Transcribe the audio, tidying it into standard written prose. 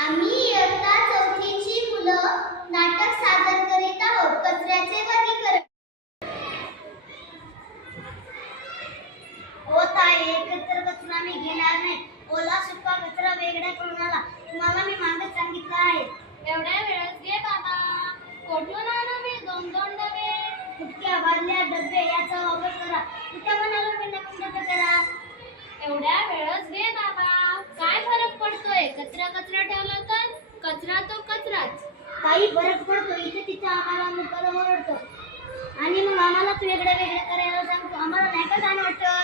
आम्ही इयत्ता चौथीची मुलं नाटक सादर करीत आहोत. कचऱ्याचे वर्गीकरण. हो ताई, एकत्र कचरा मी घेणार नाही. ओला सुका कचरा वेगळा करून आला. तुम्हाला मी मागच सांगितलं आहे. एवढ्या वेळेस घे बाबा. कोठून आणू मी 2-2 डबे? फुटक्या, बादल्या, डबे याचा वापर करा. तुझ्या मनाला मी नवीन डबे करा. एवढ्या वेळेस घे बाबा. काय फरक पडतोय? कचरा कचरा ठेवला तर कचरा तो कचराच. काही फरक पडतो. इथे तिथे आम्हाला मुकाला ओरडतो आणि मग आम्हाला तू वेगळं वेगळं करायला सांगतो. आम्हाला नाही का छान वाटत.